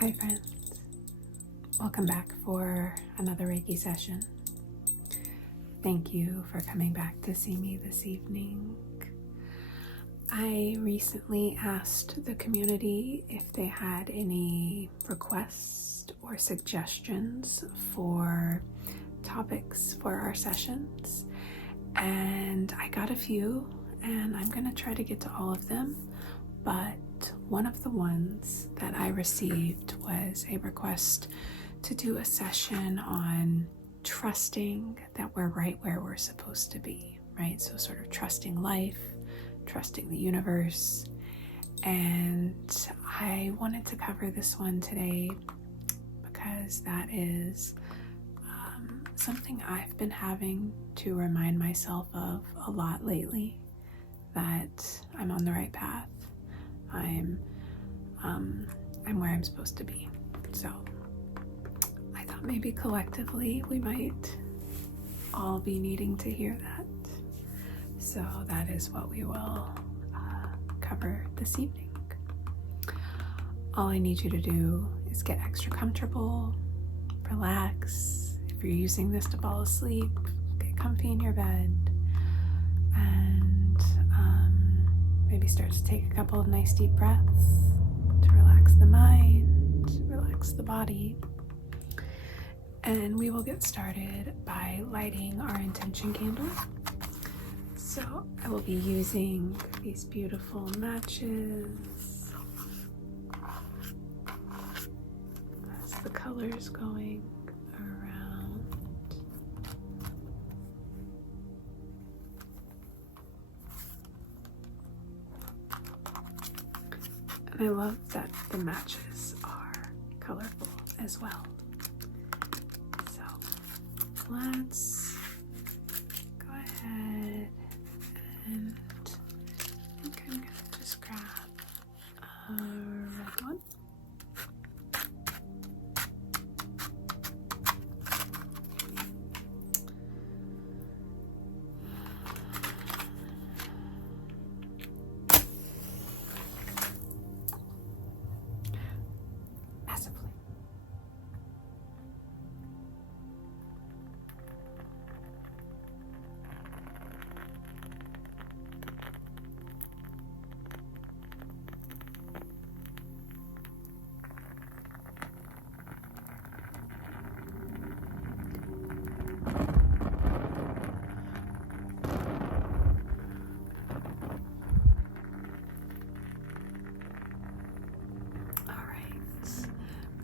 Hi friends, welcome back for another Reiki session. Thank you for coming back to see me this evening. I recently asked the community if they had any requests or suggestions for topics for our sessions, and I got a few, and I'm going to try to get to all of them, but one of the ones that I received was a request to do a session on trusting that we're right where we're supposed to be, right? So sort of trusting life, trusting the universe. And I wanted to cover this one today because that is something I've been having to remind myself of a lot lately, that I'm on the right path. I'm where I'm supposed to be. So I thought maybe collectively we might all be needing to hear that. So that is what we will cover this evening. All I need you to do is get extra comfortable, relax. If you're using this to fall asleep, get comfy in your bed, and maybe start to take a couple of nice deep breaths to relax the mind, relax the body. And we will get started by lighting our intention candle. So I will be using these beautiful matches as the colors going around. And I love that the matches are colorful as well. So let's go ahead and I think I'm gonna just grab a red one.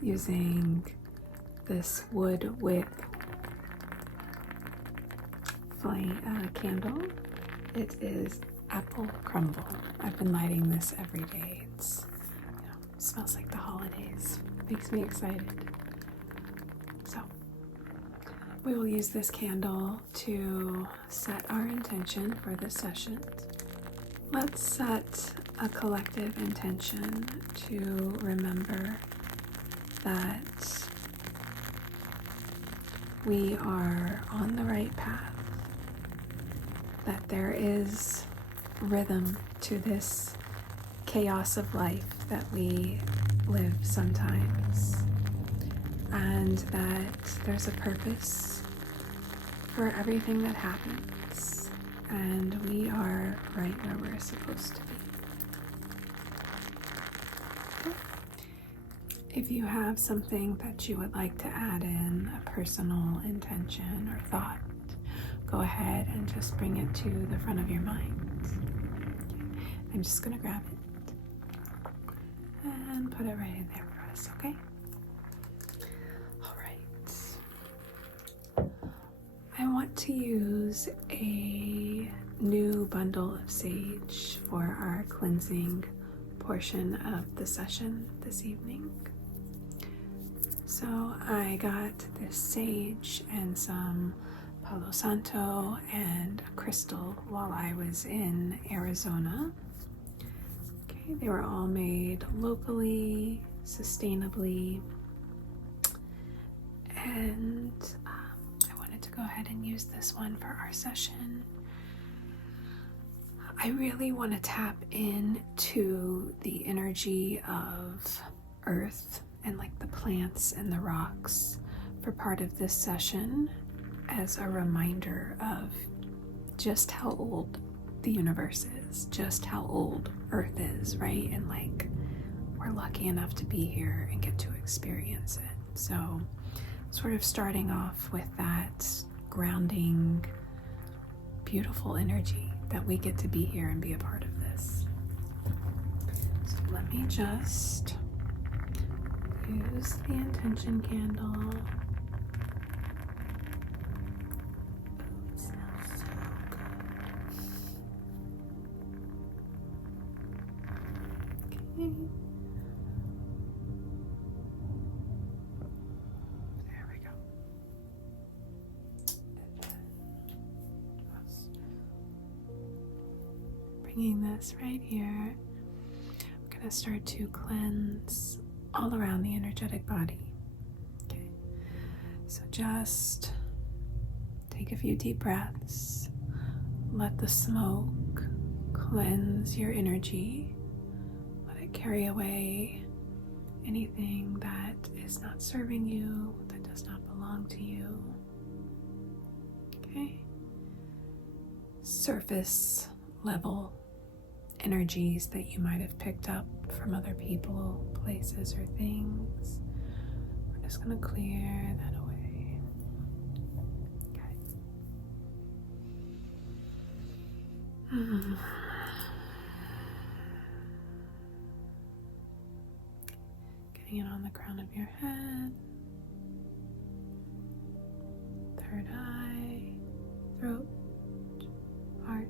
Using this wood wick candle. It is apple crumble. I've been lighting this every day. It smells like the holidays. Makes me excited. So we will use this candle to set our intention for this session. Let's set a collective intention to remember that we are on the right path, that there is rhythm to this chaos of life that we live sometimes, and that there's a purpose for everything that happens, and we are right where we're supposed to be. If you have something that you would like to add in, a personal intention or thought, go ahead and just bring it to the front of your mind. I'm just going to grab it and put it right in there for us, okay? All right. I want to use a new bundle of sage for our cleansing portion of the session this evening. So I got this sage and some Palo Santo and a crystal while I was in Arizona. Okay, they were all made locally, sustainably, and I wanted to go ahead and use this one for our session. I really want to tap into the energy of Earth and like the plants and the rocks for part of this session as a reminder of just how old the universe is, just how old Earth is, right? And like we're lucky enough to be here and get to experience it. So sort of starting off with that grounding, beautiful energy that we get to be here and be a part of this. So let me just use the intention candle. It smells so good. Okay. There we go. Bringing this right here, I'm going to start to cleanse all around the energetic body. Okay, so just take a few deep breaths. Let the smoke cleanse your energy. Let it carry away anything that is not serving you, that does not belong to you. Okay, surface level energies that you might have picked up from other people, places, or things. We're just going to clear that away. Okay. Getting it on the crown of your head, third eye, throat, heart,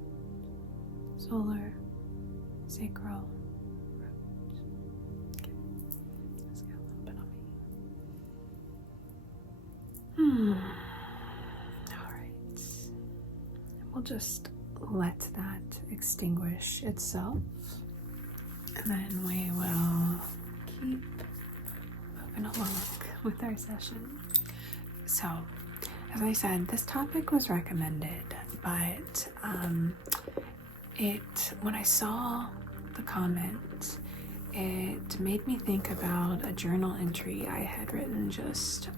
solar, sacral, root. Okay. Let's get a little bit on me. Alright. We'll just let that extinguish itself. And then we will keep moving along with our session. So, as I said, this topic was recommended, but when I saw the comment, it made me think about a journal entry I had written just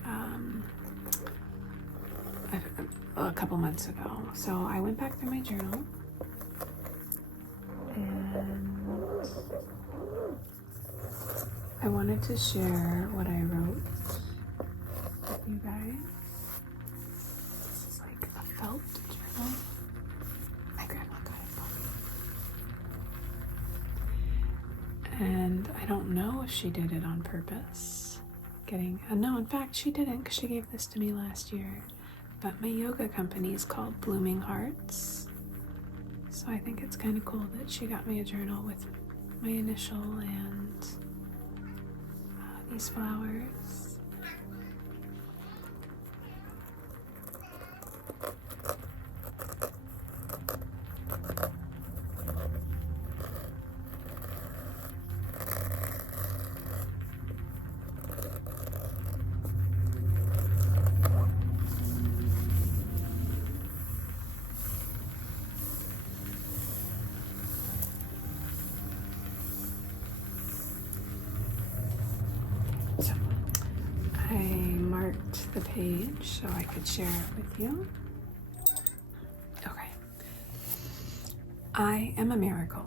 a couple months ago. So I went back through my journal and I wanted to share what I wrote with you guys. This is like a felt journal. My grandma got it for me. And I don't know if she did it on purpose. No, in fact, she didn't, because she gave this to me last year. But my yoga company is called Blooming Hearts. So I think it's kind of cool that she got me a journal with my initial and these flowers. So I marked the page so I could share it with you. Okay. I am a miracle.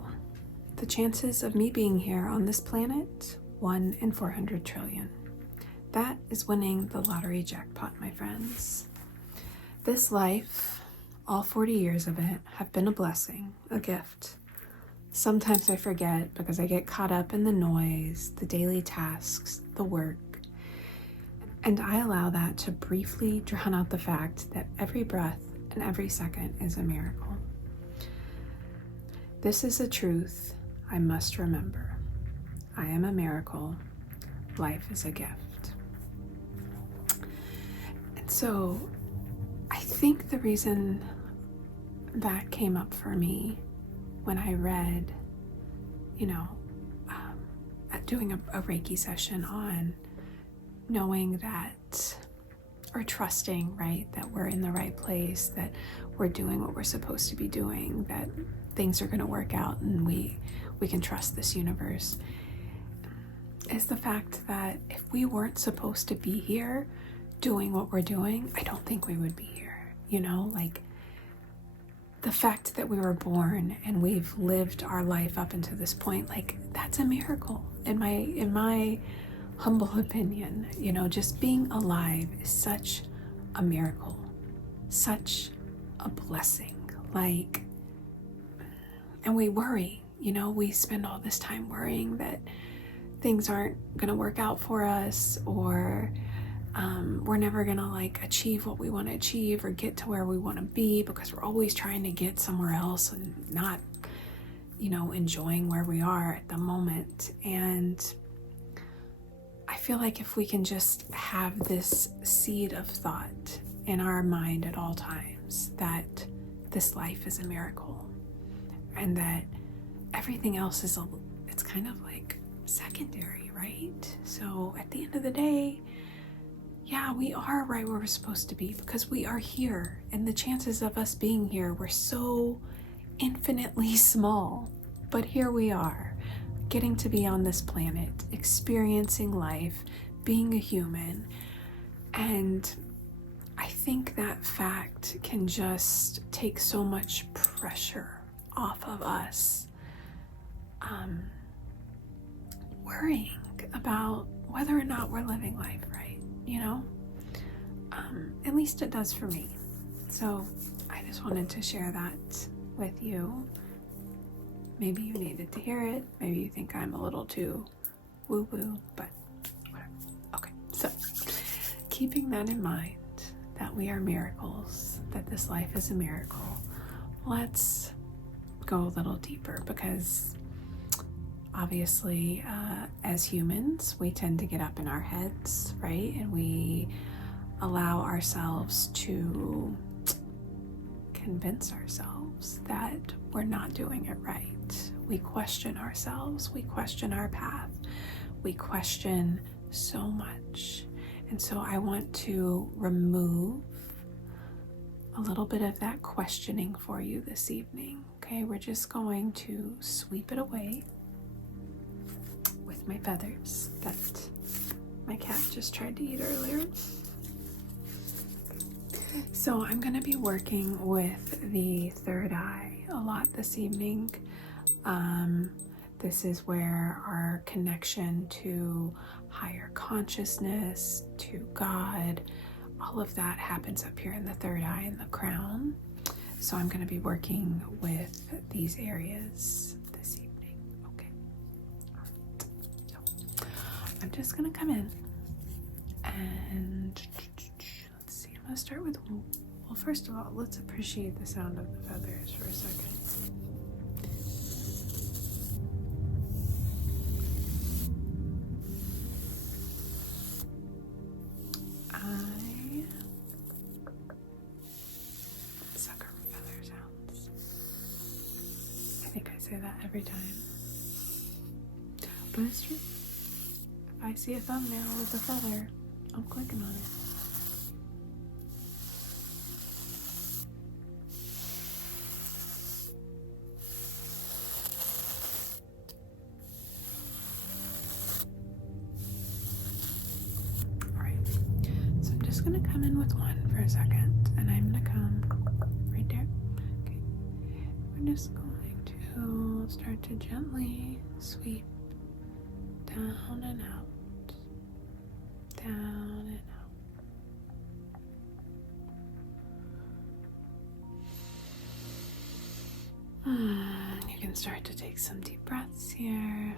The chances of me being here on this planet, 1 in 400 trillion. That is winning the lottery jackpot, my friends. This life, all 40 years of it, have been a blessing, a gift. Sometimes I forget because I get caught up in the noise, the daily tasks, the work, and I allow that to briefly drown out the fact that every breath and every second is a miracle. This is a truth I must remember. I am a miracle. Life is a gift. And so I think the reason that came up for me when I read, doing a Reiki session on knowing that, or trusting, right, that we're in the right place, that we're doing what we're supposed to be doing, that things are going to work out and we can trust this universe. is the fact that if we weren't supposed to be here doing what we're doing, I don't think we would be here. Like the fact that we were born and we've lived our life up until this point, like that's a miracle in my humble opinion. Just being alive is such a miracle, such a blessing. Like, and we worry, we spend all this time worrying that things aren't gonna work out for us, or we're never gonna like achieve what we want to achieve or get to where we want to be, because we're always trying to get somewhere else and not enjoying where we are at the moment. And I feel like if we can just have this seed of thought in our mind at all times that this life is a miracle and that everything else it's kind of like secondary, right? So at the end of the day, yeah, we are right where we're supposed to be because we are here, and the chances of us being here were so infinitely small. But here we are, getting to be on this planet, experiencing life, being a human. And I think that fact can just take so much pressure off of us worrying about whether or not we're living life right. At least it does for me. So I just wanted to share that with you. Maybe you needed to hear it. Maybe you think I'm a little too woo-woo, but whatever. Okay, so keeping that in mind, that we are miracles, that this life is a miracle, let's go a little deeper, because obviously as humans we tend to get up in our heads, right? And we allow ourselves to convince ourselves that we're not doing it right. We question ourselves, we question our path, we question so much. And so I want to remove a little bit of that questioning for you this evening. Okay, we're just going to sweep it away with my feathers that my cat just tried to eat earlier. So I'm going to be working with the third eye a lot this evening. This is where our connection to higher consciousness, to God, all of that happens up here in the third eye in the crown. So I'm going to be working with these areas this evening. Okay. All right. So I'm just going to come in and let's see. I'm going to start with, well, first of all, let's appreciate the sound of the feathers for a second. I sucker for feather sounds. I think I say that every time. But it's true. If I see a thumbnail with a feather, I'm clicking on it. I'm going to come in with one for a second, and I'm going to come right there. Okay. We're just going to start to gently sweep down and out, down and out. You can start to take some deep breaths here.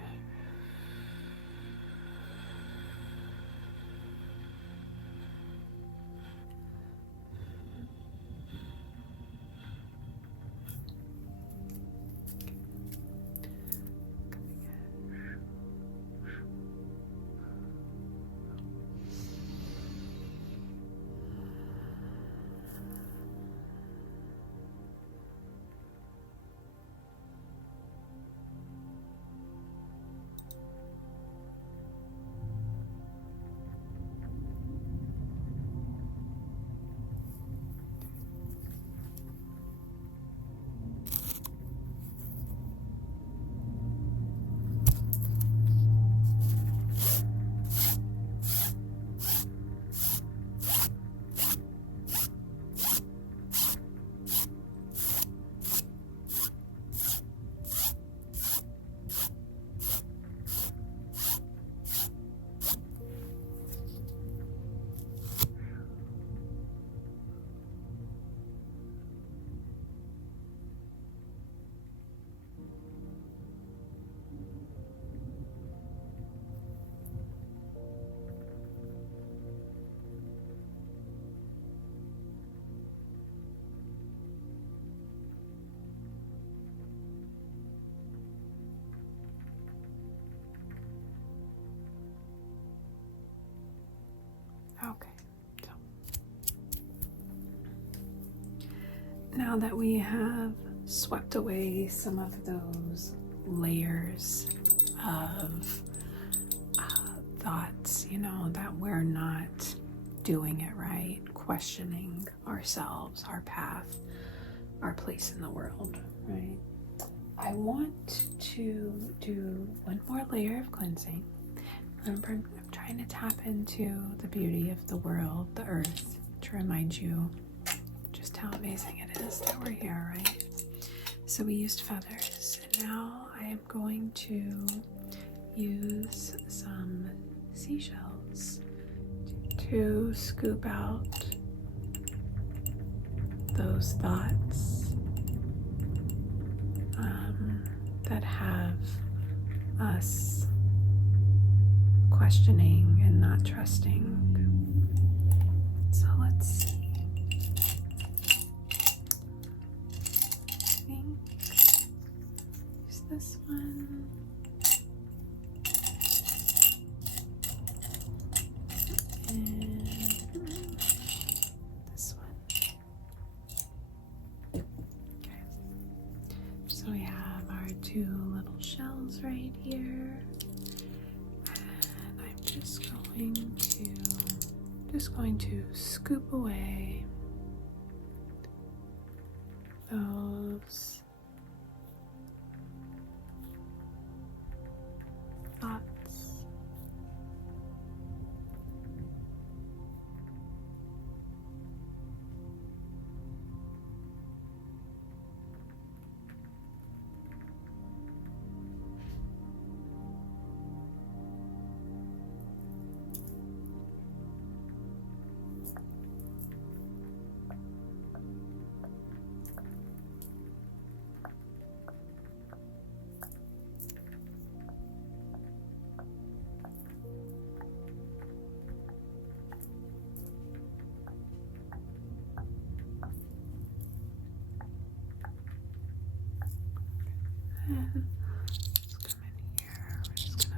Okay, so now that we have swept away some of those layers of thoughts, that we're not doing it right, questioning ourselves, our path, our place in the world, right? I want to do one more layer of cleansing. Remember, I'm trying to tap into the beauty of the world, the earth, to remind you just how amazing it is that we're here, right? So we used feathers, and now I am going to use some seashells to scoop out those thoughts that have us questioning and not trusting. So let's see. I think use this one. And this one. Okay. So we have our two little shells right here. And I'm just going to scoop away those thoughts. And let's come in here. We're just gonna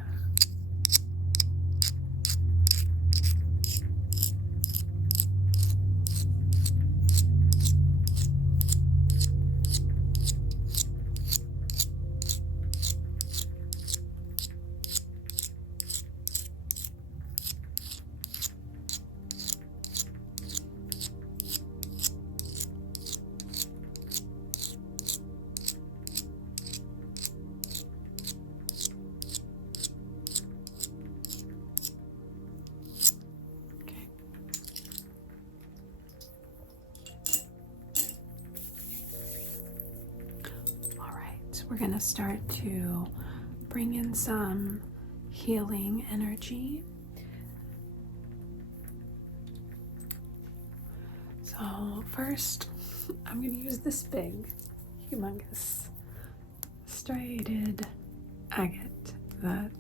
we're going to start to bring in some healing energy. So first, I'm going to use this big, humongous, striated agate that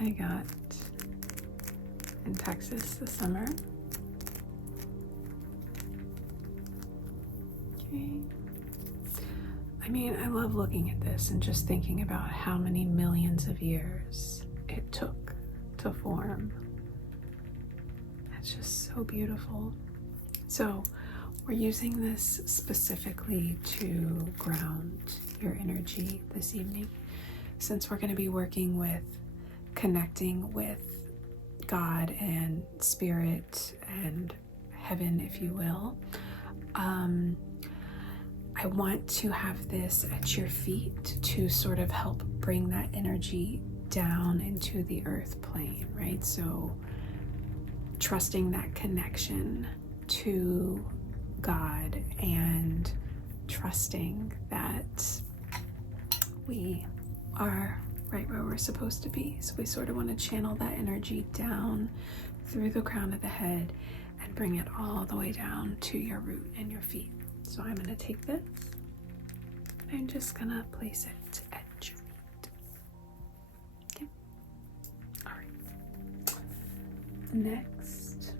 I got in Texas this summer. Okay. I mean, I love looking at this and just thinking about how many millions of years it took to form. It's just so beautiful. So we're using this specifically to ground your energy this evening, since we're going to be working with connecting with God and spirit and heaven, if you will. I want to have this at your feet to sort of help bring that energy down into the earth plane, right? So trusting that connection to God and trusting that we are right where we're supposed to be. So we sort of want to channel that energy down through the crown of the head and bring it all the way down to your root and your feet. So I'm going to take this and I'm just going to place it at your feet. Okay. All right. Next.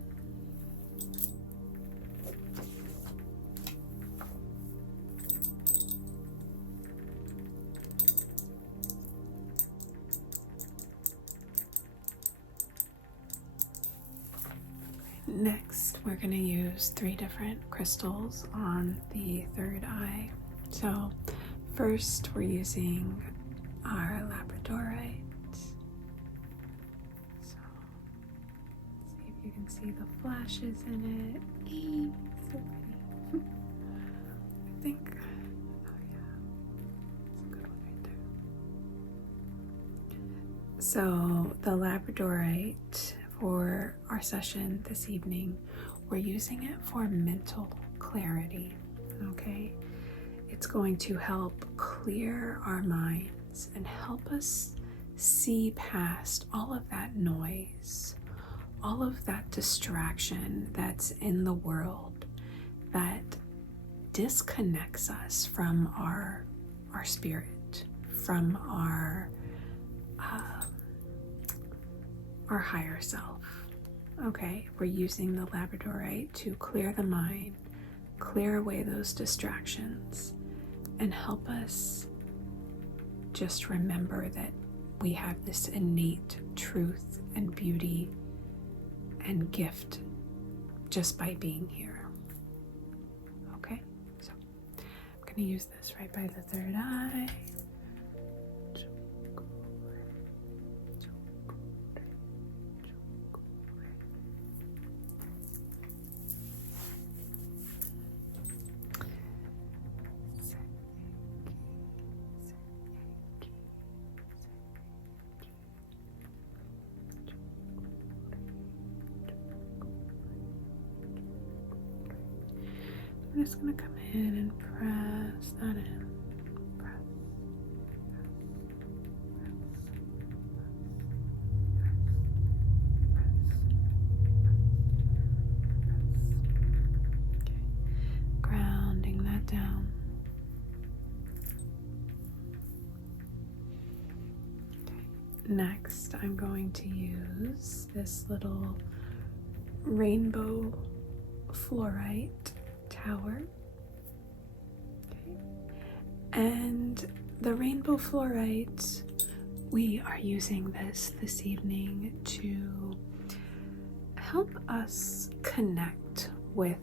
Next, we're going to use 3 different crystals on the third eye. So first, we're using our labradorite. So see if you can see the flashes in it. Eee, so pretty. I think, oh yeah, it's a good one right there. So the labradorite, for our session this evening, we're using it for mental clarity, okay? It's going to help clear our minds and help us see past all of that noise, all of that distraction that's in the world that disconnects us from our spirit, from our higher self. Okay, we're using the labradorite to clear the mind, clear away those distractions, and help us just remember that we have this innate truth and beauty and gift just by being here. Okay, so I'm going to use this right by the third eye. I'm just going to come in and press that in. Press, press, press. Okay. Grounding that down. Okay. Next, I'm going to use this little rainbow fluorite tower. Okay. And the rainbow fluorite, we are using this evening to help us connect with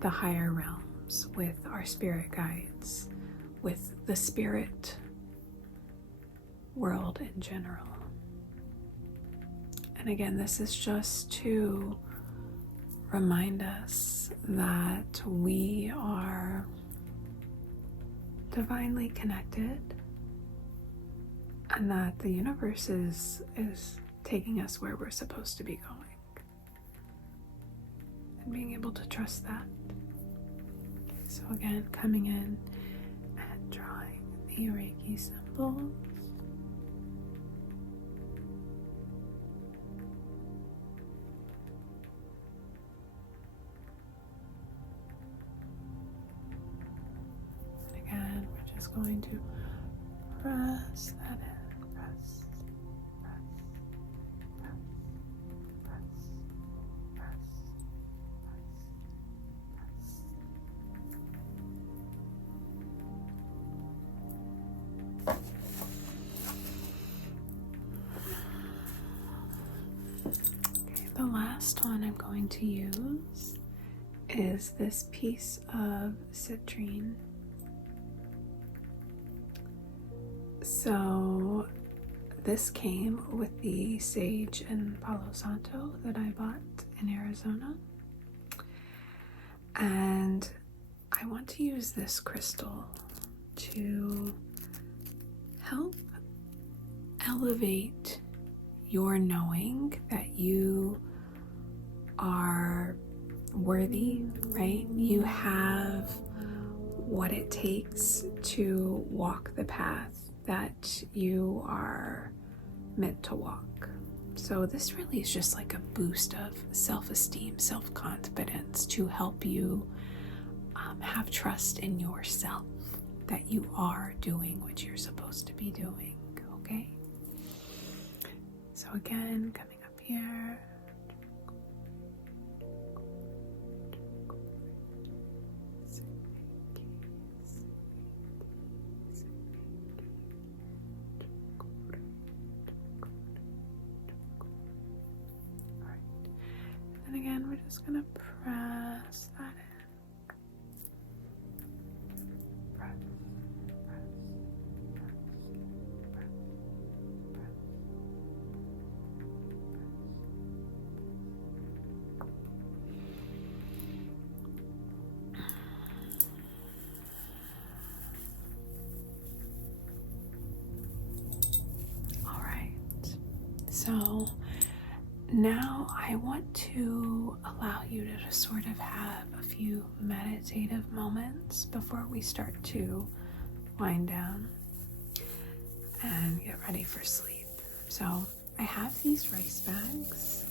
the higher realms, with our spirit guides, with the spirit world in general. And again, this is just to remind us that we are divinely connected and that the universe is taking us where we're supposed to be going, and being able to trust that. Okay, so again, coming in and drawing the Reiki symbols. Going to press that in, press, press, press, press, press, press. Okay, the last one I'm going to use is this piece of citrine. So this came with the sage and Palo Santo that I bought in Arizona. And I want to use this crystal to help elevate your knowing that you are worthy, right? You have what it takes to walk the path that you are meant to walk. So this really is just like a boost of self-esteem, self-confidence to help you have trust in yourself that you are doing what you're supposed to be doing, okay? So again, coming up here. And again, we're just gonna press that in. Press, press, press, press, press. All right. So now I want to allow you to just sort of have a few meditative moments before we start to wind down and get ready for sleep. So I have these rice bags,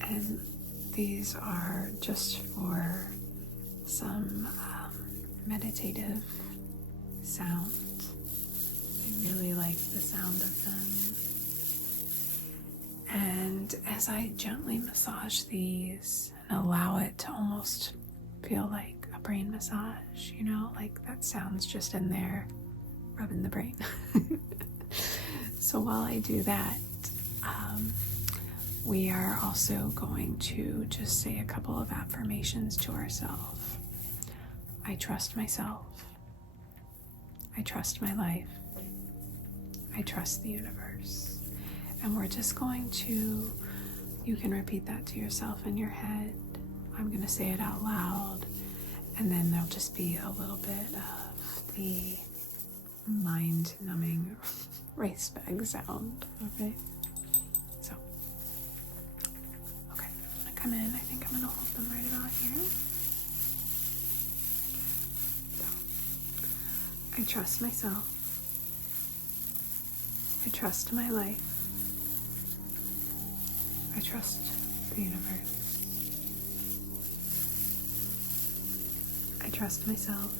and these are just for some meditative sounds. I really like the sound of them. And as I gently massage these and allow it to almost feel like a brain massage, you know, like that sound's just in there rubbing the brain. So while I do that, we are also going to just say a couple of affirmations to ourselves. I trust myself. I trust my life. I trust the universe. And we're just going to, you can repeat that to yourself in your head. I'm going to say it out loud. And then there'll just be a little bit of the mind-numbing rice bag sound. Okay? So, okay. I'm going to come in. I think I'm going to hold them right about here. So, I trust myself. I trust my life. I trust the universe. I trust myself.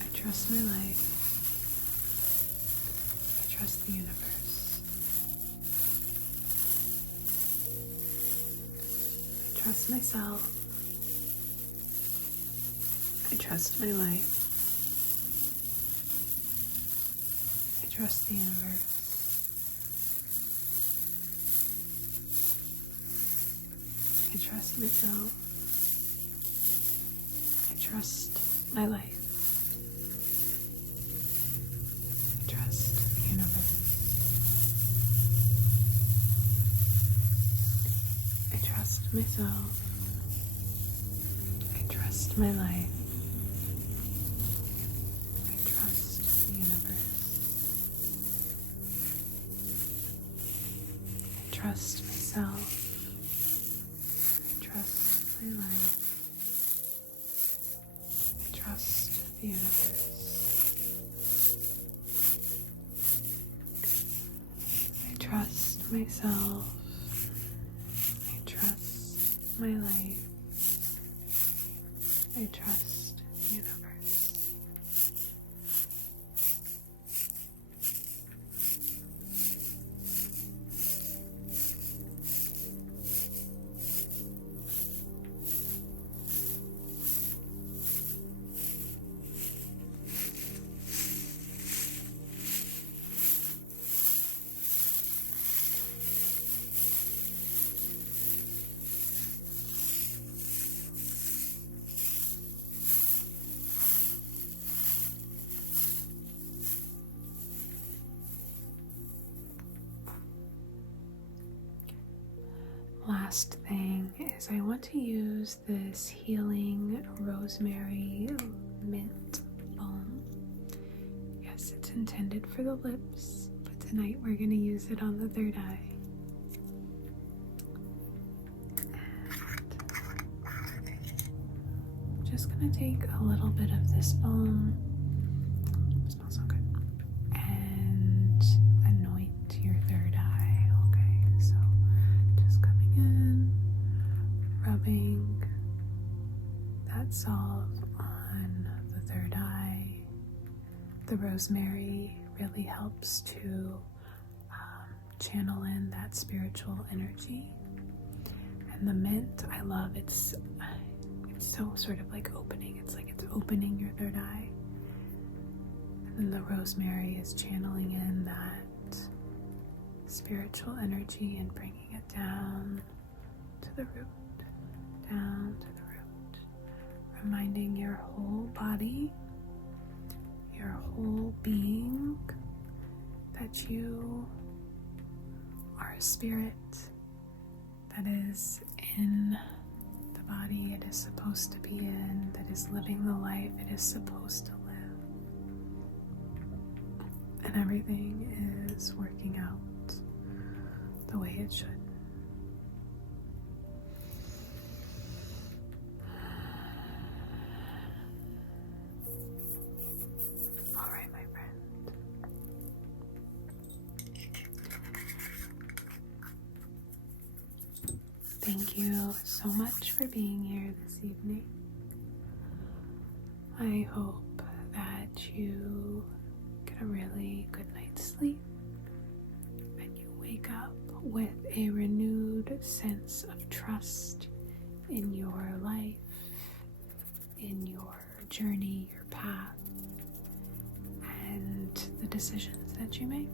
I trust my life. I trust the universe. I trust myself. I trust my life. I trust the universe. I trust myself. I trust my life. I trust the universe. I trust myself. I trust my life. I trust the universe. I trust myself. Trust my life. I trust the universe. I trust myself. I trust my life. I trust the universe. Last thing is I want to use this healing rosemary mint balm. Yes, it's intended for the lips, but tonight we're going to use it on the third eye. And I'm just going to take a little bit of this balm. It smells so good. And anoint your third eye. Okay, so just coming in, rubbing that salve on the third eye. The rosemary really helps to channel in that spiritual energy. And the mint, I love, it's so sort of like opening. It's like it's opening your third eye. And then the rosemary is channeling in that spiritual energy and bringing it down the root, down to the root, reminding your whole body, your whole being, that you are a spirit that is in the body it is supposed to be in, that is living the life it is supposed to live. And everything is working out the way it should. All right, my friend. Thank you so much for being here this evening. I hope that you get a really good night's sleep and you wake up with a renewed sense of trust in your life, in your journey, your path, and the decisions that you make.